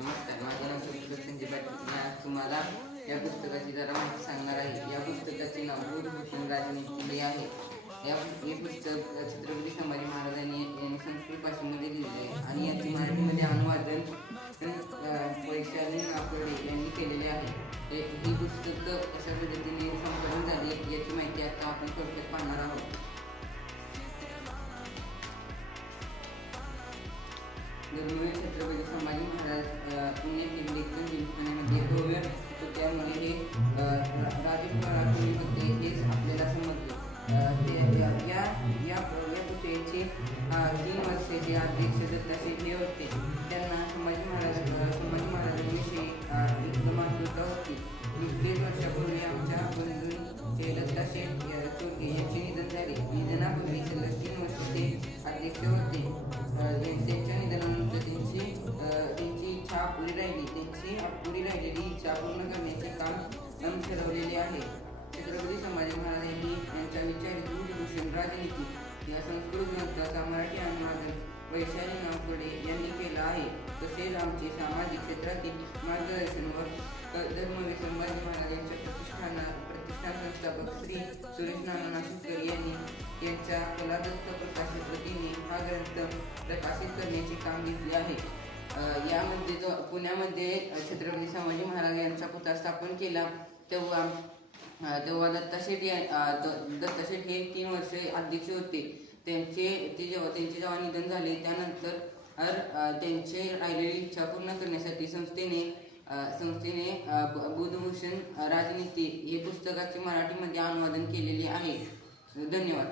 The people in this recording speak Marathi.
नमस्कार, माझं नाव सुप्रभात संजय पाटील. मी आज तुम्हाला या पुस्तकाची जरा माहिती सांगणार आहे. या पुस्तकाचे नाव बुधभूषण राजनीती हे आहे. हे पुस्तक छत्रपती संभाजी महाराजांनी यांनी संस्कृत भाषेमध्ये लिहिले आहे आणि याचे मराठीमध्ये अनुवादन वैशाली नागवडे यांनी केलेले आहे. ही पुस्तकं कशा पद्धतीने संकलन झाली याची माहिती आता आपण थोडक्यात पाहणार आहोत. धर्मवीर छत्रपती संभाजी महाराज पुण्यातील डेक्कन जिंकण्यामध्ये भव्य होते, त्यामुळे हे राजपराक्रमी होते हेच आपल्याला समजले. या पुतळ्याचे 3 वर्षाचे अध्यक्ष दत्ताशेठ हे होते. त्यांना संभाजी महाराजांविषयी एकदम आतुरता होती. 1.5 वर्षापूर्वी आमच्या बंधूंचे दत्ताशेठ चोरगे यांचे निधन झाले. निधनापूर्वी सलग 3 वर्ष ते अध्यक्ष होते. त्यांच्या निधनानंतर त्यांची इच्छा अपुरी राहिलेली इच्छा पूर्ण करण्याचे काम ठरवलेले आहे. छत्रपती संभाजी महाराज यांच्या विचारित बुधभूषण राजनीती या संस्कृत ग्रंथाचा मराठी अनुवादन वैशाली नागवडे यांनी केला आहे. तसेच आमचे सामाजिक क्षेत्रातील मार्गदर्शन व धर्मवीर संभाजी महाराज यांच्या प्रतिष्ठान संस्थापक श्री सुरेश नाना नाशिककर यांनी त्यांच्या कलादत्त प्रकाशित वतीने हा ग्रंथ प्रकाशित करण्याचे काम घेतले आहे. यामध्ये पुण्यामध्ये छत्रपती संभाजी महाराज यांचा पुतळा स्थापन केला तेव्हा दत्ताशेठ हे 3 वर्ष अध्यक्ष होते. जेव्हा निधन झाले त्यानंतर त्यांची राहिलेली इच्छा पूर्ण करण्यासाठी संस्थेने बुधभूषण राजनीती हे पुस्तकाचे मराठीमध्ये अनुवादन केलेले आहे. धन्यवाद.